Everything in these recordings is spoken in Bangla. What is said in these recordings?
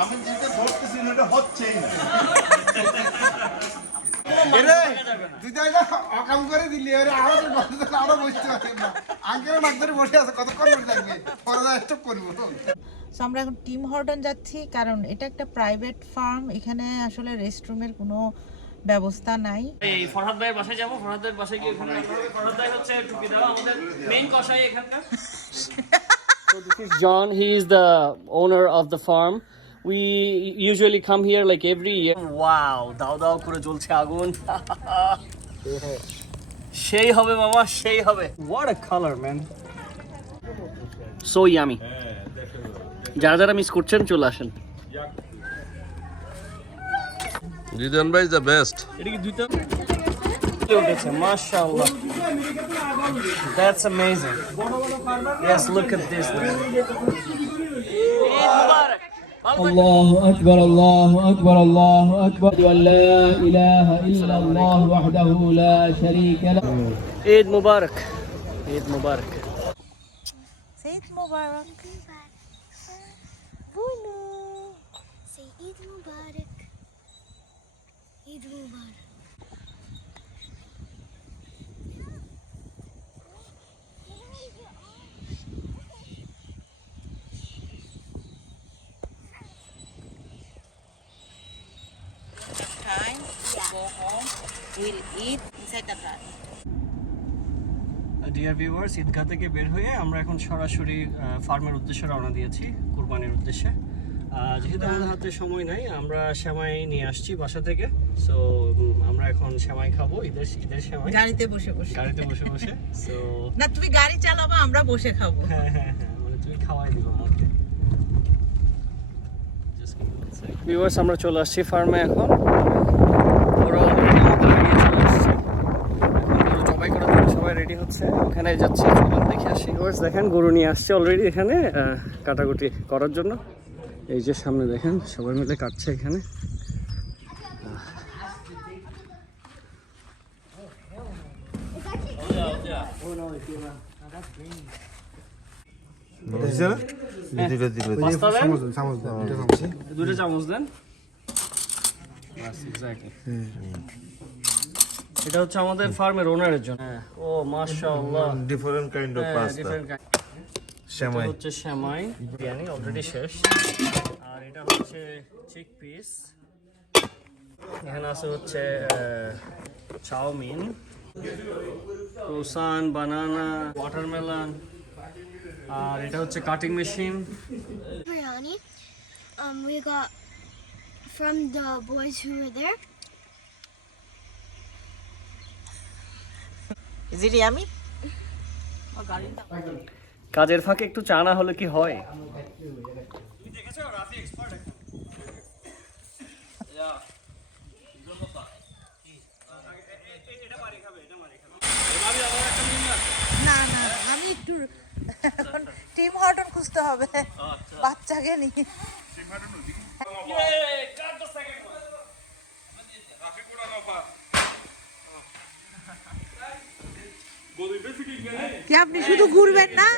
আমি যেটা ধরতেছি এটা হচ্ছেই না। অকাম করে দিলি আরো বসতে পারছেন না। আঙ্কেল নাক ধরে বসে আছে, কতক্ষণ বসে থাকবে, পরে স্টপ করবো। আমরা এখন টিম হর্টন যাচ্ছি, কারণ এটা একটা প্রাইভেট ফার্ম, এখানে আসলে রেস্টরুমের কোনো ব্যবস্থা নাই। এই ফরহাদ ভাইয়ের বাসায় যাবো, ফরহাদ ভাইয়ের বাসায় গিয়ে ওখানে ফরহাদ ভাই হচ্ছে টুপি দেওয়া আমাদের মেইন কসাই এখানকার। So this is John. He is the owner of the farm. We usually come here like every year. Wow, দাও দাও করে জ্বলছে আগুন। সেই হবে মামা, সেই হবে। What a color, man. So yummy. যারা যারা মিস করছেন চলে আসেন। জিদান ভাই দ্য বেস্ট। এটা কি দুইটা উঠেছে, মাশাআল্লাহ। That's amazing. Yes, look at this. الله أكبر الله أكبر الله أكبر أن لا إله إلا الله وحده لا شريك له. Eid Mubarak. Eid Mubarak. Eid Mubarak. Bunu. Say Eid Mubarak. Eid Mubarak. Time to go home. We'll eat inside the car. Dear viewers, ঈদগাহ থেকে বের হয়ে আমরা এখন সরাসরি ফার্মের উদ্দেশ্যে রওনা দিয়েছি, কুরবানির উদ্দেশ্যে। যেহেতু আমাদের হাতে সময় নাই, আমরা সেমাই নিয়ে আসছি বাসা থেকে। সো আমরা এখন সেমাই খাবো, ঈদের সেমাই, গাড়িতে বসে বসে। সো না, তুমি গাড়ি চালাবা, আমরা বসে খাবো। হ্যাঁ, মানে তুমি খাওয়াই দিবা আমাকে। ভিউয়ার্স, আমরা চলে আসছি ফার্মে এখন। ওরা অলরেডি আমাদের আগে চলে আসছে, এখন জবাই করার জন্য সবাই রেডি হচ্ছে, ওখানে যাচ্ছি, চলুন দেখে আসি। ভিউয়ার্স দেখেন, গরু নিয়ে আসছে অলরেডি এখানে কাটাকুটি করার জন্য। এই যে সামনে দেখেন সবাই মিলে কাটছে এখানে। দুটো চামচ দেন। এটা হচ্ছে আমাদের ফার্মের ওনারের জন্য। ও মাশাআল্লাহ, ডিফারেন্ট কাইন্ড অফ পাস্তা। সেমাই হচ্ছে সেমাই বিরিয়ানি অলরেডি শেষ। আর এটা হচ্ছে চিক পিস। এখানে আছে হচ্ছে চাউমিন, ক্রোসান, বানানা, ওয়াটারমেলন। আর এটা হচ্ছে cutting machine. Biryani. We got from the boys who were there. Is it yummy? কাজের ফাঁকে একটু চা না হলে কি হয়? না না, আমি একটু এখন টিম হর্টন খুঁজতে হবে, বাচ্চাকে নিয়ে। কি আপনি শুধু ঘুরবেন না?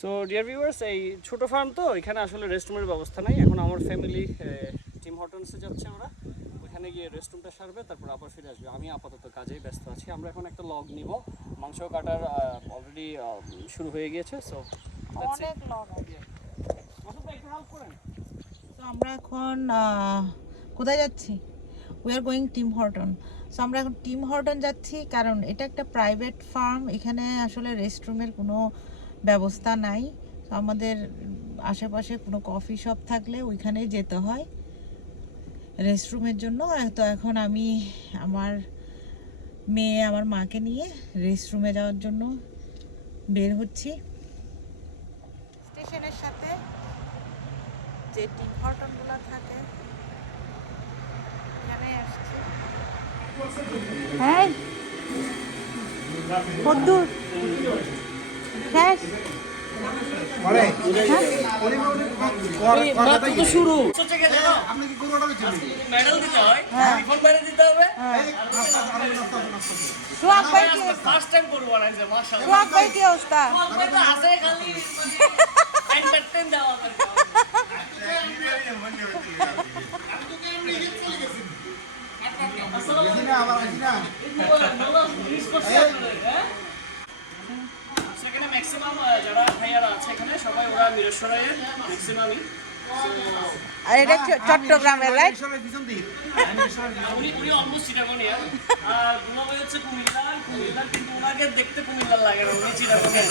সো ডিয়ার ভিউয়ার্স, এই ছোট ফার্ম তো, এখানে আসলে রেস্টরুমের ব্যবস্থা নাই। এখন আমার ফ্যামিলি টিম হর্টনসে যাচ্ছে, আমরা ওখানে গিয়ে রেস্টরুমটা সারবে, তারপর আবার ফিরে আসবে। আমি আপাতত কাজেই ব্যস্ত আছি। আমরা এখন একটা লগ নিব, মাংস কাটার অলরেডি শুরু হয়ে গিয়েছে। সো অনেক লং আছে। তো আমরা এখন কোথায় যাচ্ছি? We are going Tim Horton. So আমরা এখন টিম হর্টন যাচ্ছি, কারণ এটা একটা প্রাইভেট ফার্ম, এখানে আসলে রেস্টরুমের কোনো ব্যবস্থা নাই। তো আমাদের আশেপাশে কোনো কফি শপ থাকলে ওইখানেই যেতে হয় রেস্টরুমের জন্য। তো এখন আমি আমার মেয়ে আমার মাকে নিয়ে রেস্ট রুমে যাওয়ার জন্য বের হচ্ছি। স্টেশনের সাথে যে টিম হর্টনগুলো থাকে এখানে আসছি। হ্যাঁ কদ্দূর শেষ শুরু আপনি কি গরু অর্ডার দিচ্ছেন? মেডেল দিতে হয়, রিফন্ড বাইরে দিতে হবে। সোহাগ ভাই কি ফার্স্ট টাইম করব বানাইছে মাশাআল্লাহ। সোহাগ ভাই কি অবস্থা? আমার তো হাসে খালি এন্টারটেইন দেওয়া করে। সেখানে ম্যাক্সিমাম যারা ভাইয়ারা আছে এখানে সবাই ওরা মিরসরাইয়ের ম্যাক্সিমামই। আর এটা চট্টগ্রামের রাইট? উনি অলমোস্ট চিটাগনিয়া, আর গুলাবাই হচ্ছে কুমিল্লার, কিন্তু ওনাকে দেখতে কুমিল্লার লাগে না, উনি চিটাগনিয়া।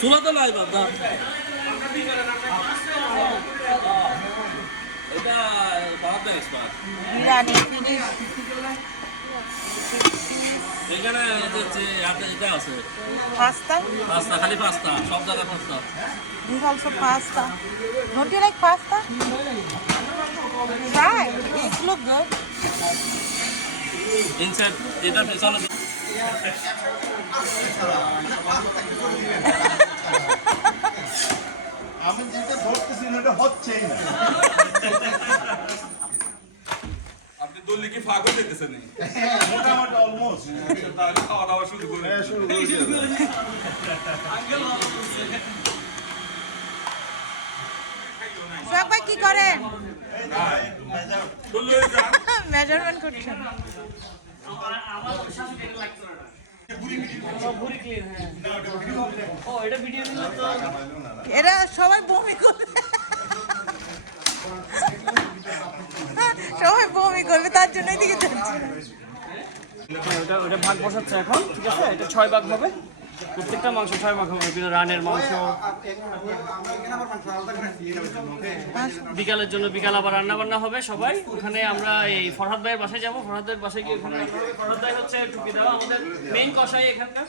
সুলা তো লাই বাবা এটা বাবা এক্সপার্ট বিরিয়ানি ফিনিশ। এখানে হচ্ছে এটা আছে পাস্তা, পাস্তা, খালি পাস্তা, সব জায়গায় pasta. this also pasta. Don't you like pasta? Try. It look good. Inside এটা পেছনে আমি যেটা ধরতেছি এটা হচ্ছেই না। আপনি দল্লি কি ফাঁক হয়ে যেতেছেন মোটামুটি অলমোস্ট খাওয়া দাওয়া শুরু করে সোহাগ ভাই কি করেন? দল্লি হয়ে যান মেজারমেন্ট করছেন। এরা সবাই বমি করবে, সবাই বমি করবে, তার জন্য এদিকে যাচ্ছে। ওটা ভাগ বসাচ্ছে এখন, ঠিক আছে? এটা 6 ভাগ হবে, প্রত্যেকটা মাংস 6 ভাগ হবে। কিন্তু রানের মাংস বিকালের জন্য, বিকাল আবার রান্না বান্না হবে সবাই ওখানে। আমরা এই ফরহাদ ভাইয়ের বাসায় যাবো, ফরহাদ ভাইয়ের বাসায় গিয়ে ওখানে ফরহাদ ভাই হচ্ছে টুপি দেওয়া আমাদের মেইন কষাই এখানকার।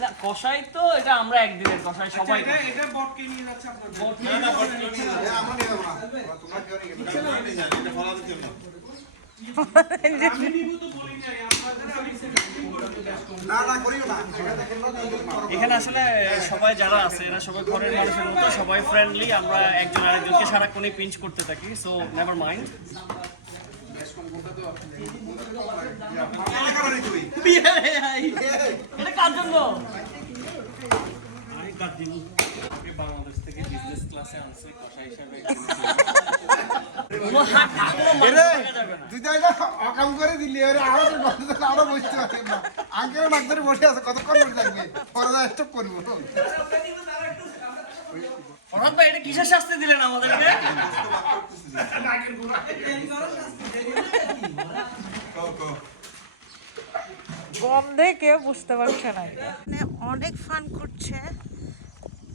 না কষাই তো এটা আমরা একদিনের কষাই সবাই। এটা বটকে নিয়ে যাচ্ছে আপনার বট নিয়ে না, বট নিয়ে যাচ্ছে আমরা নিয়ে যাব না, তোমরা কেউ নিয়ে যাবে না, নিয়ে যাবে এটা ফলা দিতে না। আমি নিব তো বলি না আপনারা না না করিও না। এখানে আসলে সবাই যারা আছে এরা সবাই ঘরের মানুষের মতো, সবাই ফ্রেন্ডলি। আমরা একজন আরেকজনকে সারাক্ষণই পিঞ্চ করতে থাকি, সো নেভার মাইন্ড। এটা কার জন্য? বাংলাদেশ থেকে বিজনেস ক্লাসে আনছে কষা হিসাবে। অকাম করে দিলি আমাদের আমরা বুঝতে পারি না। আঙ্কেল নাক ধরে বসে আছে, কতক্ষণ বসে থাকবে, পরে স্টপ করবো। ফরহাদ ভাই এটা কিসের শাস্তি দিলেন আমাদেরকে? গন্ধে কেউ বুঝতে পারছে না। অনেক ফান করছে,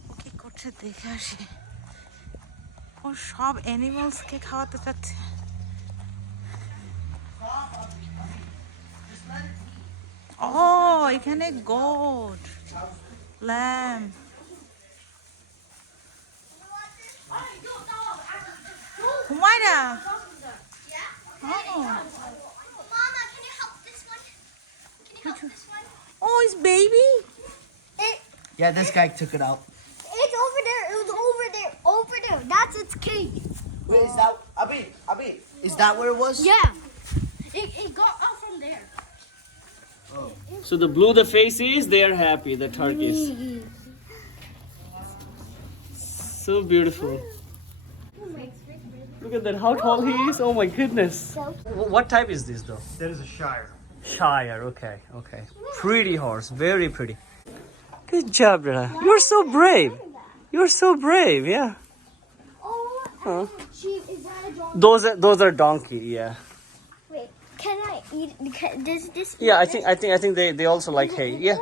ও কি করছে দেখে আসি। ও সব অ্যানিমালসকে খাওয়াতে চাচ্ছে। ও এখানে goat, lamb. Humaira, Mama, can you help this one? Can you help this one? oh it's baby. Yeah, this guy took it out. It's over there. It was over there. Over there. That's its cage. Wait, is that Abi? Is that where it was? Yeah. It got out from there. So the blue the face is, they are happy, the turkeys. So beautiful. Look at that, how tall he is. Oh my goodness. What type is this though? That is a Shire. Shire, okay. Pretty horse, very pretty. Good job, Rana. You're so brave. You're so brave, yeah. Oh, sheep. Is that a donkey? Those are donkey, yeah. Wait, can I eat? Does this? Yeah, I think they also like hay. Yeah.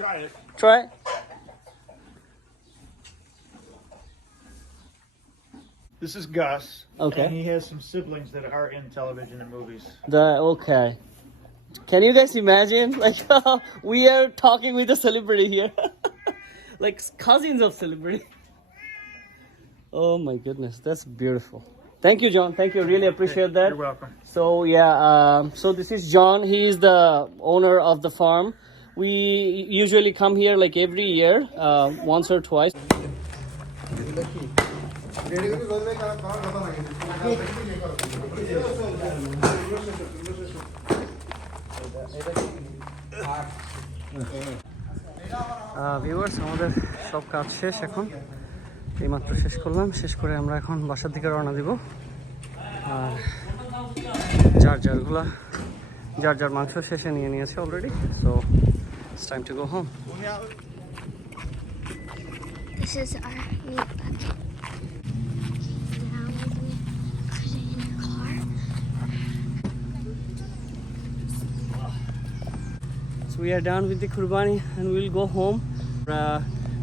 Try it. Try it. This is Gus. Okay. And he has some siblings that are in television and movies. Okay. Can you guys imagine? Like we are talking with a celebrity here. Like cousins of celebrity. Oh my goodness, that's beautiful. Thank you, John. Thank you. Really appreciate that. You're welcome. So yeah, so this is John. He is the owner of the farm. We usually come here like every year, once or twice. Viewers, আমাদের সব কাজ শেষ এখন। এইমাত্র শেষ করলাম, শেষ করে আমরা এখন বাসার দিকে রওনা দিব। আর যার যার মাংস শেষে নিয়ে নিয়েছে already. So it's time to go home. This is our meat bucket. Now we're gonna put it in the car. So we are done with the কুরবানি and we'll go home.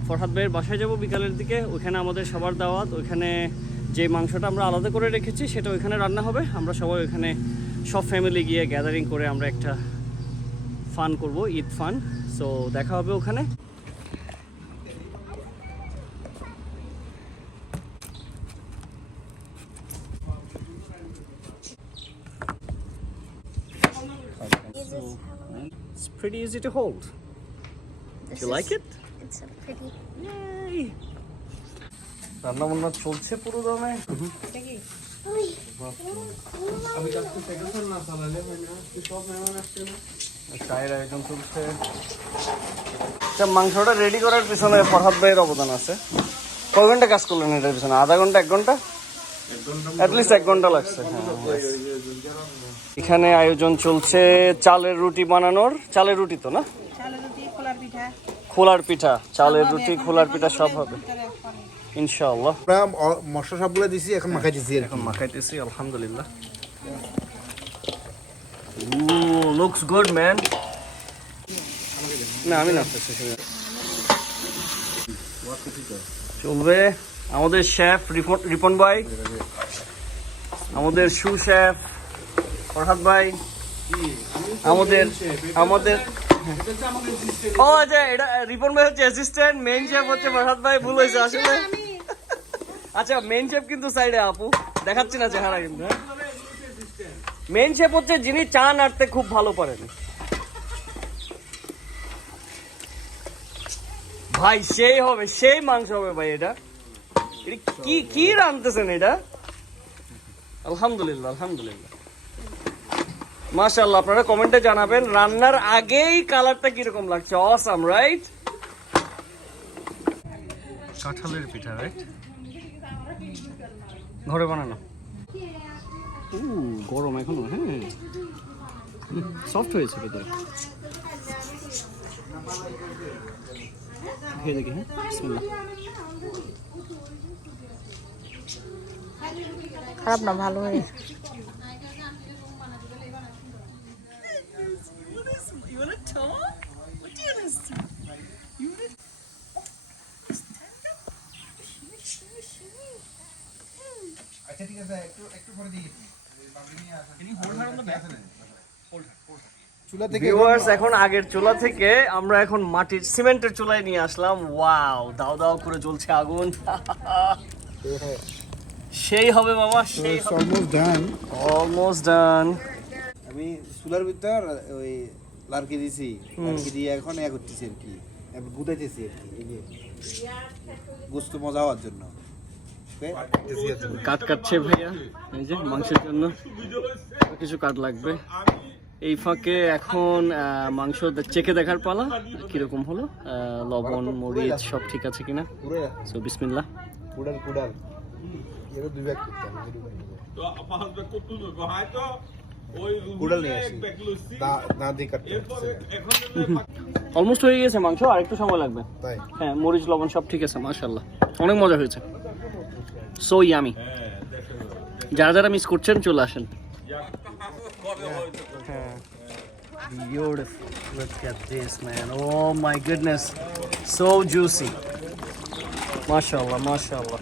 Farhad ভাইয়ের বাসায় যাব বিকালের দিকে। ওইখানে আমাদের সবার দাওয়াত। ওইখানে যে মাংসটা আমরা আলাদা করে রেখেছি সেটা ওইখানে রান্না হবে। আমরা সবাই ওইখানে সব ফ্যামিলি গিয়ে গ্যাদারিং করে আমরা একটা ফান করব, ঈদ ফান। সো দেখা হবে ওখানে। It's pretty easy to hold. You like it? It's so pretty. Yay! রান্না বান্না চলছে পুরো দমে। চায়ের আয়োজন চলছে। আচ্ছা, মাংসটা রেডি করার পিছনে ফরহাদ ভাইয়ের অবদান আছে। কয় ঘন্টা কাজ করলেন এটার পিছনে? আধা ঘন্টা, 1 ঘন্টা? অ্যাটলিস্ট 1 ঘন্টা লাগছে। এখানে আয়োজন চলছে চালের রুটি বানানোর। চালের রুটি তো না? খোলার পিঠা, চালের রুটি, খোলার পিঠা সব হবে ইনশাআল্লাহ। আমরা মশলা সবগুলো দিছি, এখন মাখাইতেছি। এখন মাখাইতেছি, আলহামদুলিল্লাহ। Looks good man. না, আমি না চলবে। আমাদের শেফ রিপন ভাই, আমাদের সু শেফ ফরহাদ ভাই, আমাদের ও আচ্ছা, এটা রিপন ভাই হচ্ছে অ্যাসিস্ট্যান্ট, মেইন শেফ হচ্ছে ফরহাদ ভাই। ভুল হয়েছে আসলে। আচ্ছা, মেইন শেফ কিন্তু সাইডে আপু, দেখাচ্ছি না চেহারা কিন্তু। মেইন শেফ হচ্ছে যিনি চা নাড়তে খুব ভালো পারেন। ভাই সেই হবে, সেই মাংস হবে ভাই। এটা কি রাঁধতেছেন এটা? আলহামদুলিল্লাহ, আলহামদুলিল্লাহ, মাশাআল্লাহ। আপনারা কমেন্টে জানাবেন রান্নার আগেই কালারটা কিরকম লাগছে। Awesome, right? কাঁঠালের পিঠা, রাইট? ঘরে বানানো। গরম এখনো, হ্যাঁ, সফট হয়েছে ভেতরে। খেয়ে দেখি। হ্যাঁ, বিসমিল্লাহ। খারাপ না, ভালো হয়েছে। আচ্ছা ঠিক আছে, একটু পরে দিয়ে চুলা থেকে। ভিউয়ার্স, এখন আগের চুলা থেকে আমরা এখন মাটির সিমেন্টের চুলায় নিয়ে আসলাম। ওয়াও, দাও দাও করে জ্বলছে আগুন। সেই হবে মামা, সেই অলমোস্ট ডান। Almost done. আমি চুলার ভিতর ওই লার্কি দিছি, লার্কি দিয়ে এখন করতেছি আর কি, বুঝাইতেছি আর কি, এই যে গোস্ত মজা হওয়ার জন্য। কাট কাটছে ভাইয়া, এই যে মাংসের জন্য কিছু কাট লাগবে। এই ফাঁকে এখন মাংস চেখে দেখার পালা কিরকম হলো, লবণ মরিচ সব ঠিক আছে কিনা। সো বিসমিল্লাহ। কুড়াল এর দুই ভাগ করতে হবে। তো 5 ভাগ কত হবে? হয় তো কুড়াল নিয়ে আসি দাঁত দিয়ে কাটতে পারতেছি না। অলমোস্ট হয়ে গেছে মাংস, আর একটু সময় লাগবে। তাই হ্যাঁ, মরিচ লবণ সব ঠিক আছে, মাশাআল্লাহ অনেক মজা হয়েছে। So yummy. যারা যারা মিস করছেন চলে আসেন। Beautiful. Look at this, man. Oh my goodness. So juicy. MashaAllah, MashaAllah.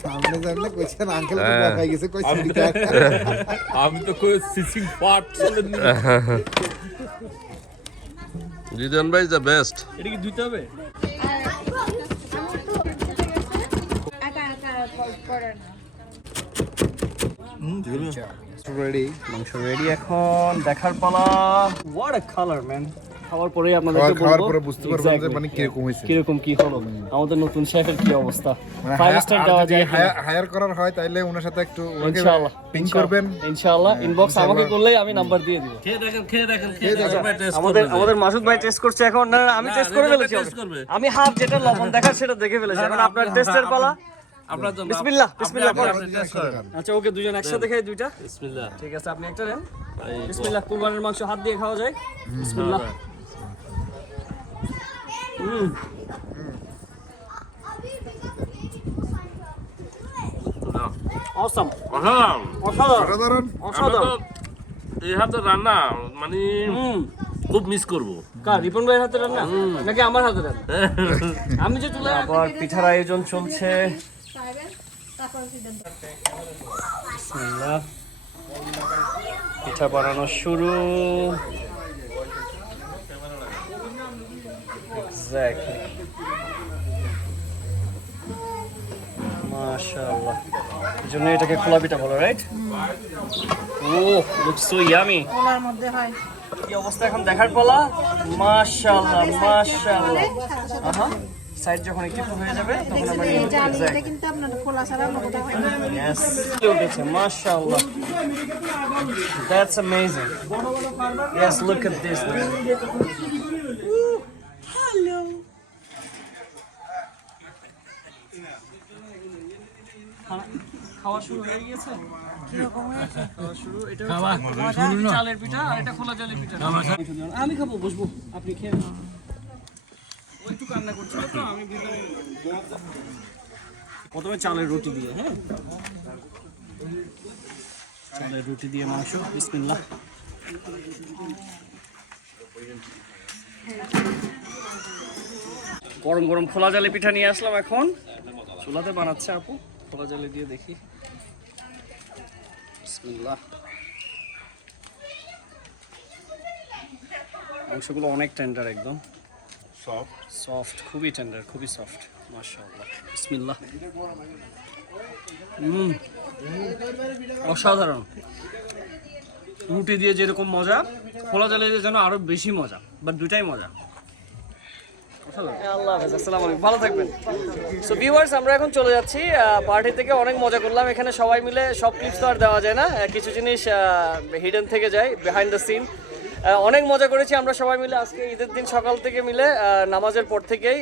সামনে জানলে কইছেন আঙ্কেল তো ভয় পেয়ে গেছে কইছেন দিকে আমি তো কই সিসিং পার্ট চলে জিদান ভাই ইজ দ্য বেস্ট। এটা কি ধুতে হবে? রেডি মাংস রেডি, এখন দেখার পালা। What a color, man. খাওয়ার পরে আপনাদেরকে বলবো, খাওয়ার পরে বুঝতে পারবেন যে Exactly. মানে কিরকম হয়েছে, কিরকম কি হলো, আমাদের নতুন শেফের কি অবস্থা। 5 স্টার দেওয়া যায় কিনা? হায়ার করার হয় তাইলে ওনার সাথে একটু ইনশাআল্লাহ পিং করবেন। ইনশাআল্লাহ ইনবক্স আমাকে করলেই আমি নাম্বার দিয়ে দিব। খেয়ে দেখেন আমাদের মাসুদ ভাই টেস্ট করছে এখন। না না, আমি টেস্ট করে ফেলেছি। আমি হাফ যেটা লবণ দেখার সেটা দেখে ফেলেছি। এখন আপনার টেস্টের পালা। আপনার জন্য বিসমিল্লাহ, বিসমিল্লাহ করেন। টেস্ট করেন। আচ্ছা ওকে, দুজন একসাথে খাই দুইটা। বিসমিল্লাহ। ঠিক আছে, আপনি একটা নেন। বিসমিল্লাহ। কুরবানির মাংস হাত দিয়ে খাওয়া যায়। বিসমিল্লাহ। Awesome. অসাধারণ। অসাধারণ। এই হাতে রান্না মানে খুব মিস করব। কার, রিপন ভাইয়ের হাতে রান্না নাকি আমার হাতে রান্না? আমি যে চলে আবার পিঠার আয়োজন চলছে। বিসমিল্লাহ। পিঠা বানানো শুরু। এক্স্যাক্টলি। মাশাআল্লাহ। এই জন্য এটাকে খোলা পিঠা বলো, রাইট? ওহ, লুকস সো ইয়ামি। ওনার মধ্যে হয় কি অবস্থা এখন দেখার পালা। মাশাআল্লাহ, মাশাআল্লাহ। আহা, সাইড যখন একটু হয়ে যাবে তখন আমরা নিয়ে নেব। এটা কিন্তু আপনার খোলা ছাড়া মতো হয় না। Yes. উঠেছে, মাশাআল্লাহ। That's amazing. Yes, look at this. Hello. খাওয়া শুরু হয়ে গেছে। কিরকম হয়েছে? খাওয়া শুরু। এটা চালের পিঠা আর এটা খোলা চালের পিঠা। আমি খাবো, বসবো, আপনি খেয়ে নিন। ও একটু কান্না করছিল তো, আমি ভিতরে। প্রথমে চালের রুটি দিয়ে, হ্যাঁ, চালের রুটি দিয়ে মাংস। বিসমিল্লাহ। গরম গরম খোলা জালি পিঠা নিয়ে আসলাম। এখন চুলাতে বানাচ্ছে আপু, খোলা জালি দিয়ে দেখি। বিসমিল্লাহ। মাংসগুলো অনেক টেন্ডার, একদম সফট, খুবই টেন্ডার, খুবই সফট। মাশাআল্লাহ। বিসমিল্লাহ। অসাধারণ। রুটি দিয়ে যেরকম মজা, খোলা জালি দিয়ে যেন আরো বেশি মজা, বাট দুটাই মজা। আল্লাহ হাফেজ, আসসালামু আলাইকুম, ভালো থাকবেন। সো ভিউয়ার্স, আমরা এখন চলে যাচ্ছি পার্টি থেকে। অনেক মজা করলাম এখানে সবাই মিলে। সব ক্লিপস তো আর দেওয়া যায় না, কিছু জিনিস হিডেন থেকে যায়, বিহাইন্ড দ্য সিন। অনেক মজা করেছি আমরা সবাই মিলে আজকে ঈদের দিন সকাল থেকে মিলে, নামাজের পর থেকেই।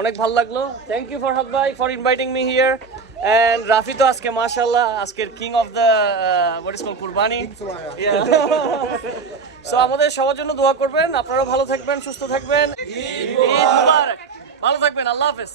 অনেক ভালো লাগলো। থ্যাংক ইউ ফরহাদ ভাই for inviting me here. And Rafi তো আজকে মাশাআল্লাহ আজকের king of the what is called কুরবানি। সো আমাদের সবার জন্য দোয়া করবেন, আপনারাও ভালো থাকবেন, সুস্থ থাকবেন। ঈদ মুবারক। ভালো থাকবেন, আল্লাহ হাফেজ।